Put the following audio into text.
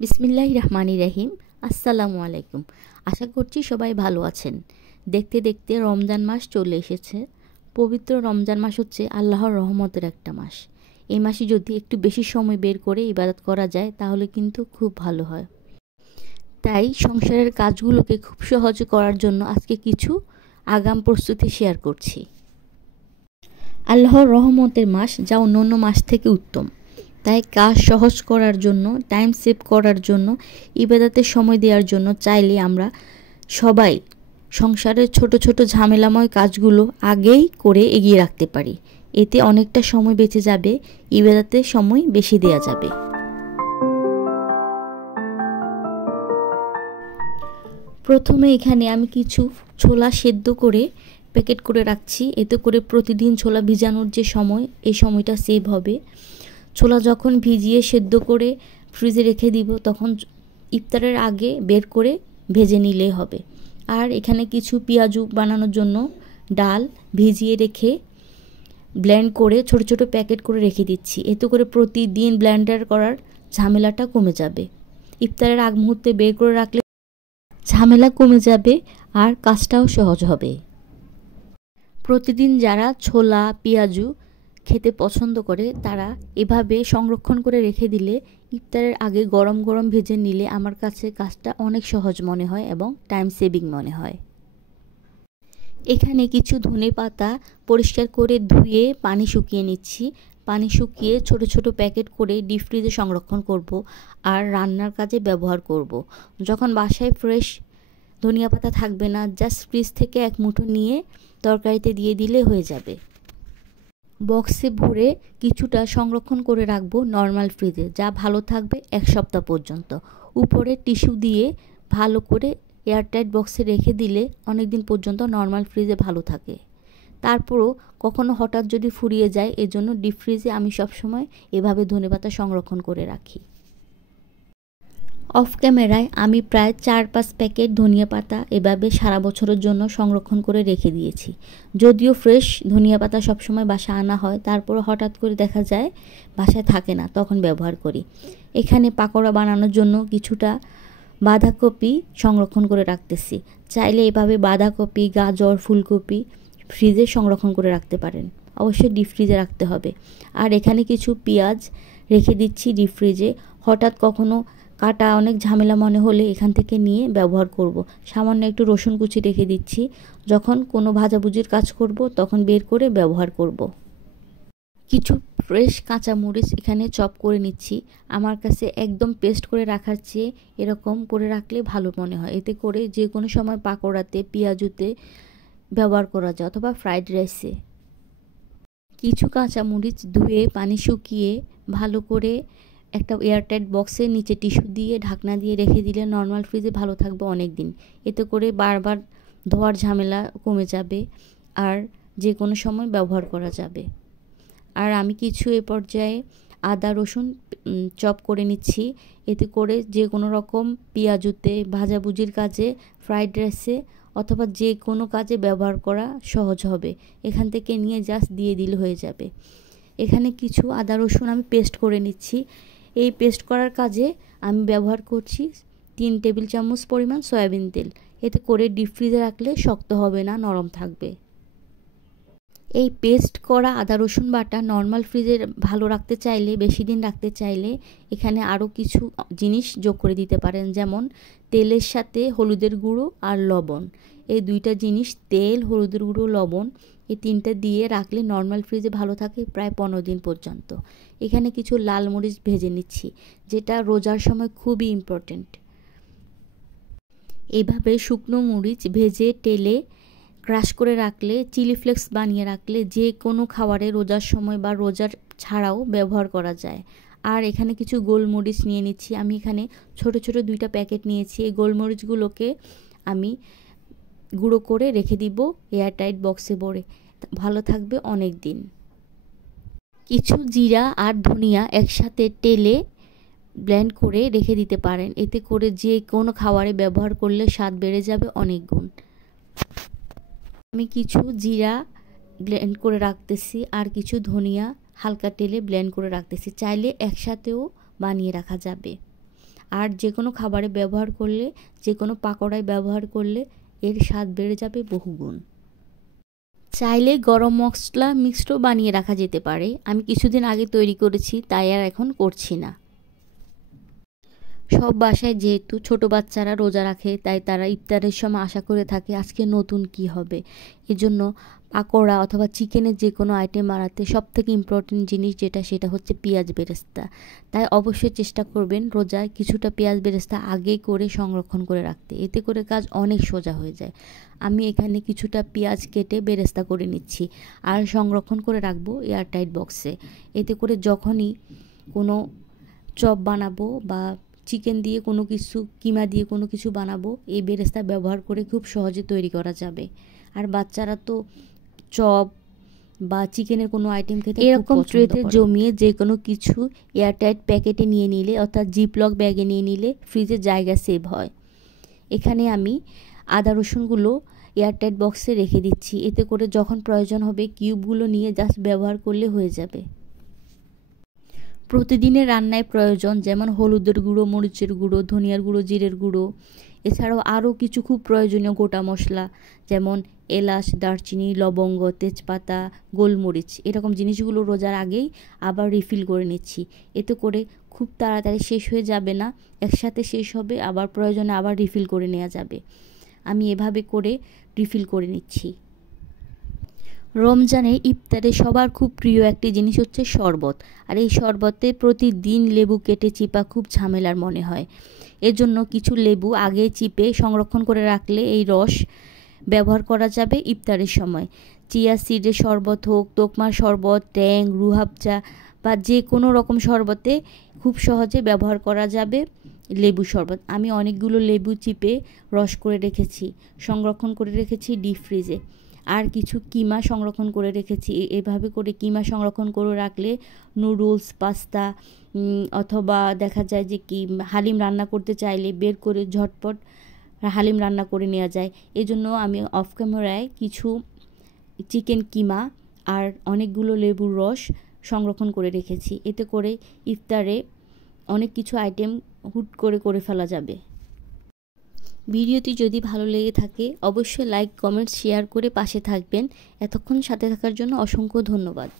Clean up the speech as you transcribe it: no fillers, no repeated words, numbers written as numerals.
বিসমিল্লাহির রহমানির রহিম। আসসালামু আলাইকুম। আশা করছি সবাই ভালো আছেন। দেখতে দেখতে রমজান মাস চলে এসেছে। পবিত্র রমজান মাস হচ্ছে আল্লাহর রহমতের একটা মাস। এই মাসে যদি একটু বেশি সময় বের করে ইবাদত করা যায় তাহলে কিন্তু খুব ভালো হয়। তাই সংসারের কাজগুলোকে খুব সহজে করার জন্য আজকে কিছু আগাম প্রস্তুতি শেয়ার করছি। আল্লাহর রহমতের মাস যা অন্যান্য মাস থেকে উত্তম। তাই কাজ সহজ করার জন্য, টাইম সেভ করার জন্য, ইবাদতে সময় দেওয়ার জন্য চাইলে আমরা সবাই সংসারের ছোট ছোট ঝামেলাময় কাজগুলো আগেই করে এগিয়ে রাখতে পারি। এতে অনেকটা সময় বেঁচে যাবে, ইবাদতে সময় বেশি দেওয়া যাবে। প্রথমে এখানে আমি কিছু ছোলা সেদ্ধ করে প্যাকেট করে রাখছি। এতে করে প্রতিদিন ছোলা ভিজানোর যে সময়, এই সময়টা সেভ হবে। ছোলা যখন ভিজিয়ে সেদ্ধ করে ফ্রিজে রেখে দিব, তখন ইফতারের আগে বের করে ভেজে নিলেই হবে। আর এখানে কিছু পেঁয়াজু বানানোর জন্য ডাল ভিজিয়ে রেখে ব্লেন্ড করে ছোট ছোট প্যাকেট করে রেখে দিচ্ছি। এতে করে প্রতিদিন ব্লেন্ডার করার ঝামেলাটা কমে যাবে। ইফতারের আগ মুহূর্তে বের করে রাখলে ঝামেলা কমে যাবে আর কাজটাও সহজ হবে। প্রতিদিন যারা ছোলা পেঁয়াজু খেতে পছন্দ করে তারা এভাবে সংরক্ষণ করে রেখে দিলে ইফতারের আগে গরম গরম ভেজে নিলে আমার কাছে কাজটা অনেক সহজ মনে হয় এবং টাইম সেভিং মনে হয়। এখানে কিছু ধনেপাতা পরিষ্কার করে ধুয়ে পানি শুকিয়ে নিচ্ছি। পানি শুকিয়ে ছোট ছোট প্যাকেট করে ডিপ ফ্রিজে সংরক্ষণ করব আর রান্নার কাজে ব্যবহার করব। যখন বাসায় ফ্রেশ ধনিয়া পাতা থাকবে না, জাস্ট ফ্রিজ থেকে এক মুঠো নিয়ে তরকারিতে দিয়ে দিলে হয়ে যাবে। বক্সে ভরে কিছুটা সংরক্ষণ করে রাখবো নর্মাল ফ্রিজে, যা ভালো থাকবে এক সপ্তাহ পর্যন্ত। উপরে টিস্যু দিয়ে ভালো করে এয়ারটাইট বক্সে রেখে দিলে অনেক দিন পর্যন্ত নর্মাল ফ্রিজে ভালো থাকে। তারপরও কখনো হঠাৎ যদি ফুরিয়ে যায়, এজন্য ডিপ ফ্রিজে আমি সবসময় এভাবে ধনেপাতা সংরক্ষণ করে রাখি। অফ ক্যামেরায় আমি প্রায় 4-5 প্যাকেট ধনিয়া পাতা এভাবে সারা বছরের জন্য সংরক্ষণ করে রেখে দিয়েছি। যদিও ফ্রেশ ধনিয়া পাতা সবসময় বাসায় আনা হয়, তারপরে হঠাৎ করে দেখা যায় বাসায় থাকে না, তখন ব্যবহার করি। এখানে পাকোড়া বানানোর জন্য কিছুটা বাঁধাকপি সংরক্ষণ করে রাখতেছি। চাইলে এভাবে বাঁধাকপি, গাজর, ফুলকপি ফ্রিজে সংরক্ষণ করে রাখতে পারেন। অবশ্যই ডিপ ফ্রিজে রাখতে হবে। আর এখানে কিছু পেঁয়াজ রেখে দিচ্ছি ডিপ ফ্রিজে। হঠাৎ কখনো কাটা অনেক ঝামেলা মনে হলে এখান থেকে নিয়ে ব্যবহার করব। সামান্য একটু রসুন কুচি রেখে দিচ্ছি, যখন কোনো ভাজাভুজির কাজ করব তখন বের করে ব্যবহার করব। কিছু ফ্রেশ কাঁচামরিচ এখানে চপ করে নিচ্ছি। আমার কাছে একদম পেস্ট করে রাখার চেয়ে এরকম করে রাখলে ভালো মনে হয়। এতে করে যে কোনো সময় পাকোড়াতে, পেঁয়াজুতে ব্যবহার করা যায় অথবা ফ্রাইড রাইসে। কিছু কাঁচামরিচ ধুয়ে পানি শুকিয়ে ভালো করে একটা এয়ারটাইট বক্সের নিচে টিস্যু দিয়ে ঢাকনা দিয়ে রেখে দিলে নর্মাল ফ্রিজে ভালো থাকবে অনেক দিন। এতে করে বারবার ধোয়ার ঝামেলা কমে যাবে আর যে কোনো সময় ব্যবহার করা যাবে। আর আমি কিছু এ পর্যায়ে আদা রসুন চপ করে নিচ্ছি। এতে করে যে কোনো রকম পেঁয়াজুতে, ভাজাভুজির কাজে, ফ্রাইড রাইসে অথবা যে কোনো কাজে ব্যবহার করা সহজ হবে। এখান থেকে নিয়ে জাস্ট দিয়ে দিলে হয়ে যাবে। এখানে কিছু আদা রসুন আমি পেস্ট করে নিচ্ছি। এই পেস্ট করার কাজে আমি ব্যবহার করছি 3 টেবিল চামচ পরিমাণ সয়াবিন তেল। এতে করে ডিপ ফ্রিজে রাখলে শক্ত হবে না, নরম থাকবে। এই পেস্ট করা আদা রসুন বাটা নর্মাল ফ্রিজে ভালো রাখতে চাইলে, বেশি দিন রাখতে চাইলে এখানে আরও কিছু জিনিস যোগ করে দিতে পারেন, যেমন তেলের সাথে হলুদের গুঁড়ো আর লবণ। এই দুইটা জিনিস, তেল, হলুদের গুঁড়ো, লবণ, এই তিনটা দিয়ে রাখলে নর্মাল ফ্রিজে ভালো থাকে প্রায় 15 দিন পর্যন্ত। এখানে কিছু লাল মরিচ ভেজে নিচ্ছি, যেটা রোজার সময় খুবই ইম্পর্টেন্ট। এইভাবে শুকনো মরিচ ভেজে তেলে ক্রাশ করে রাখলে, চিলি ফ্লেক্স বানিয়ে রাখলে যে কোনো খাবারে রোজার সময় বা রোজার ছাড়াও ব্যবহার করা যায়। আর এখানে কিছু গোলমরিচ নিয়ে নিচ্ছি। আমি এখানে ছোট ছোট 2টা প্যাকেট নিয়েছি। এই গোলমরিচগুলোকে আমি গুঁড়ো করে রেখে দিব এয়ারটাইট বক্সে ভরে, ভালো থাকবে অনেক দিন। কিছু জিরা আর ধনিয়া একসাথে তেলে ব্লেন্ড করে রেখে দিতে পারেন। এতে করে যে কোনো খাবারে ব্যবহার করলে স্বাদ বেড়ে যাবে অনেক গুণ। আমি কিছু জিরা ব্লেন্ড করে রাখতেছি আর কিছু ধনিয়া হালকা তেলে ব্লেন্ড করে রাখতেছি। চাইলে একসাথেও বানিয়ে রাখা যাবে। আর যে কোনো খাবারে ব্যবহার করলে, যে কোনো পাকোড়ায় ব্যবহার করলে এর স্বাদ বেড়ে যাবে বহুগুণ। চাইলে গরম মশলা মিক্সডও বানিয়ে রাখা যেতে পারে। আমি কিছুদিন আগে তৈরি করেছি, তাই আর এখন করছি না। সব বাসায় যেহেতু ছোট বাচ্চারা রোজা রাখে, তাই তারা ইফতারের সময় আশা করে থাকে আজকে নতুন কি হবে। এজন্য পাকোড়া অথবা চিকেনের যে কোনো আইটেম বানাতে সবথেকে ইম্পর্টেন্ট জিনিস যেটা, সেটা হচ্ছে পেঁয়াজ বেরেস্তা। তাই অবশ্যই চেষ্টা করবেন রোজায় কিছুটা পেঁয়াজ বেরেস্তা আগে করে সংরক্ষণ করে রাখতে। এতে করে কাজ অনেক সোজা হয়ে যায়। আমি এখানে কিছুটা পেঁয়াজ কেটে বেরেস্তা করে নিচ্ছি আর সংরক্ষণ করে রাখবো এয়ারটাইট বক্সে। এতে করে যখনই কোনো চপ বানাবো বা চিকেন দিয়ে কোনো কিছু, কিমা দিয়ে কোনো কিছু বানাবো, এই বেরেস্তা ব্যবহার করে খুব সহজে তৈরি করা যাবে। আর বাচ্চারা তো চপ বা চিকেনের কোনো আইটেম খেতে এরকম ট্রেতে জমিয়ে যে কোনো কিছু এয়ারটাইট প্যাকেটে নিয়ে নিলে, অর্থাৎ জিপলক ব্যাগে নিয়ে নিলে ফ্রিজে জায়গা সেভ হয়। এখানে আমি আদা রসুনগুলো এয়ারটাইট বক্সে রেখে দিচ্ছি। এতে করে যখন প্রয়োজন হবে কিউবগুলো নিয়ে জাস্ট ব্যবহার করলে হয়ে যাবে। প্রতিদিনের রান্নায় প্রয়োজন যেমন হলুদের গুঁড়ো, মরিচের গুঁড়ো, ধনিয়ার গুঁড়ো, জিরের গুঁড়ো, এছাড়াও আরও কিছু খুব প্রয়োজনীয় গোটা মশলা যেমন এলাচ, দারচিনি, লবঙ্গ, তেজপাতা, গোলমরিচ, এরকম জিনিসগুলো রোজার আগেই আবার রিফিল করে নিচ্ছি। এতে করে খুব তাড়াতাড়ি শেষ হয়ে যাবে না, একসাথে শেষ হবে, আবার প্রয়োজনে আবার রিফিল করে নেওয়া যাবে। আমি এভাবে করে রিফিল করে নিচ্ছি। রমজানে ইফতারে সবার খুব প্রিয় একটি জিনিস হচ্ছে শরবত। আর এই শরবতে প্রতিদিন লেবু কেটে চিপা খুব ঝামেলার মনে হয়। এজন্য কিছু লেবু আগে চিপে সংরক্ষণ করে রাখলে এই রস ব্যবহার করা যাবে ইফতারের সময়। চিয়া সিডের শরবত হোক, তোকমার শরবত, ট্যাং, রুহাবজা বা যে কোনো রকম শরবতে খুব সহজে ব্যবহার করা যাবে লেবু শরবত। আমি অনেকগুলো লেবু চিপে রস করে রেখেছি, সংরক্ষণ করে রেখেছি ডিপ ফ্রিজে। আর কিছু কিমা সংরক্ষণ করে রেখেছি। এভাবে করে কিমা সংরক্ষণ করে রাখলে নুডলস, পাস্তা অথবা দেখা যায় যে কি হালিম রান্না করতে চাইলে বের করে ঝটপট হালিম রান্না করে নেওয়া যায়। এজন্য আমি অফ ক্যামেরায় কিছু চিকেন কিমা আর অনেকগুলো লেবুর রস সংরক্ষণ করে রেখেছি। এতে করে ইফতারে অনেক কিছু আইটেম হুট করে ফেলা যাবে। ভিডিওটি যদি ভালো লেগে থাকে অবশ্যই লাইক, কমেন্ট, শেয়ার করে পাশে থাকবেন। এতক্ষণ সাথে থাকার জন্য অসংখ্য ধন্যবাদ।